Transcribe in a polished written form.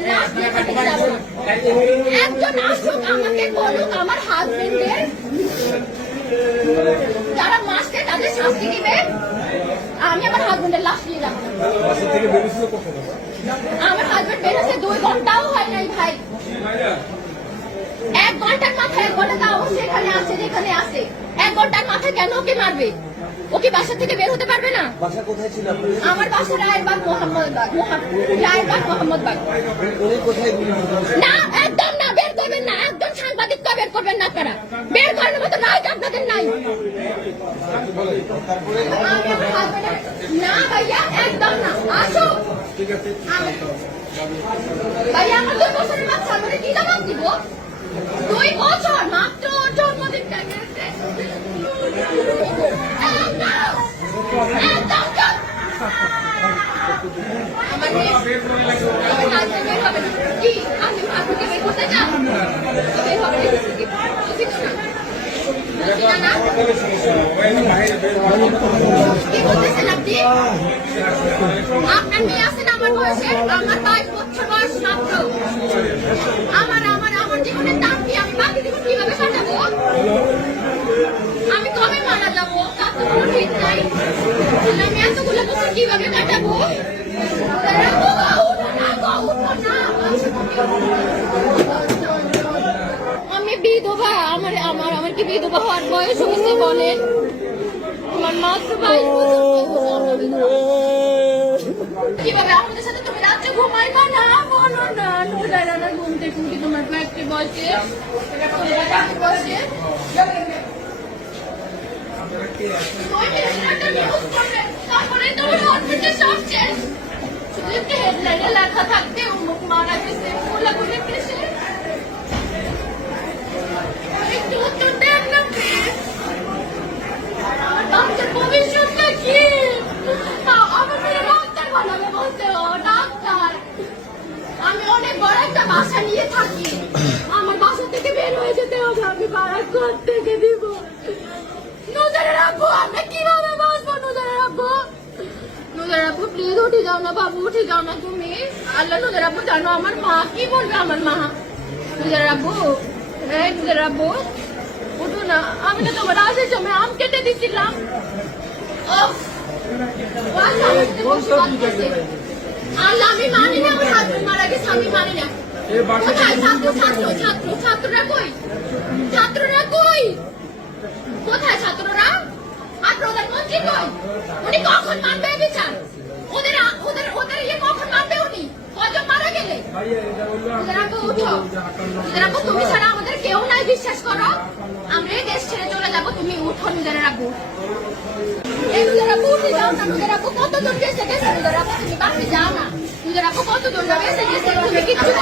ওদের লাশ নিয়ে খাটে যাবো না। একজন আসুক আমাকে বলুক আমার হাজবেন্ডের যারা মাসে তাদের শাস্তি দিবে, আমি আমার হাজবেন্ডের লাশ নিয়ে যাবো। আমার হাজবেন্ড বেরোছে 2 ঘন্টাও হয় নাই ভাই। 1 ঘন্টার মাথায় 1 ঘন্টা তাও সেখানে আছে যেখানে আছে। 1 ঘন্টার মাথায় কেন ওকে মারবে? ও কি বাসা থেকে বের হতে পারবে না? বাসা কোথায় ছিল আপনার? আমার বাসা রায়েরবাগ মোহাম্মদবাগ। রায়েরবাগ মোহাম্মদবাগ। উনি কোথায় গুলি করেছেন? না একদম না, বের করবেন না। একদম সাংবাদিক তো বের করবেন না আপনারা। বের করার মতো রাইট আপনাদের নাই। না ভাইয়া একদম না, আসো। ভাইয়া আমার 2 বছরের বাচ্চা, আমাকে কি জবাব দিব? 2 বছর মাত্র, জন্মদিনটা গেছে। একদম আমার বের হবে না কি? আমি আপনাকে বের করতে চান? বের হবে না। কি বলতেছেন আপনি? আপনার মেয়ে আছেন আমার বয়সে, আমার 22 বছর বয়স মাত্র। আমার জীবনের দাম কি? আমি বাকি জীবন কিভাবে কাটাবো? আমি কবে মারা যাবো তার তো কোনো ঠিক নাই। আমি এতগুলো বছর কিভাবে কাটাবো? আমি বিধবা, আমার কি বিধবা হওয়ার বয়স হয়েছে বলেন? আমার মাত্র 22 বছর। কিভাবে আমাদের সাথে তুমি রাত্রে ঘুমাইবা না? বলো না। নোজারা ঘুম থেকে উঠি তোমার ব্যাগটি বসে তারপরে তোমার হসপিটাল সব শেষ। শুধু একটা হেডলাইনে লেখা থাকতে অমুক মারা গেছে, কোলাকুলি কেসে। একটু উত্তর দেন না প্লিজ। আমার বাচ্চার ভবিষ্যৎটা কি? আমার মেয়ে ডাক্তার বানাবে বলতে। ডাক্তার, আমি অনেক বড় একটা বাসা নিয়ে থাকি। আমার বাসা থেকে বের হয়ে যেতে হবে। আমি ভাড়া ঘর থেকে দিব। নুজারের আব্বু, আমরা কিভাবে বাঁচবো? নুজারের আব্বু, নুজারের আব্বু প্লিজ উঠে যাও না বাবু, উঠে যাও না তুমি। আল্লাহ, নুজারের আব্বু জানো আমার মা কি বলবে? আমার মা, নুজারের আব্বু, এই নুজারের আব্বু উঠো না। আমি না তোমার রাজের জমে আম কেটে দিছিলাম। আল্লাহ, আমি মানি না আমার হাজবেন্ড মারা গেছে, আমি মানি না। কোথায় ছাত্ররা কই? ছাত্ররা কই? কোথায় ছাত্ররা? আর প্রধানমন্ত্রী কই? উনি কখন মানবে বিচার? ওদের কখন মানবে? উনি কজন মারা গেলে? তুমি ছাড়া আমাদের কেউ নাই, বিশ্বাস করো। আমরা এই দেশ ছেড়ে চলে যাবো, তুমি উঠো। নিজেরা রাখবো, উঠে যাও না। নিজেরা কতজন গেছে নিজেরা, তুমি বাকি যাও না। নিজেরা কতজন গেছে তুমি কিচ্ছু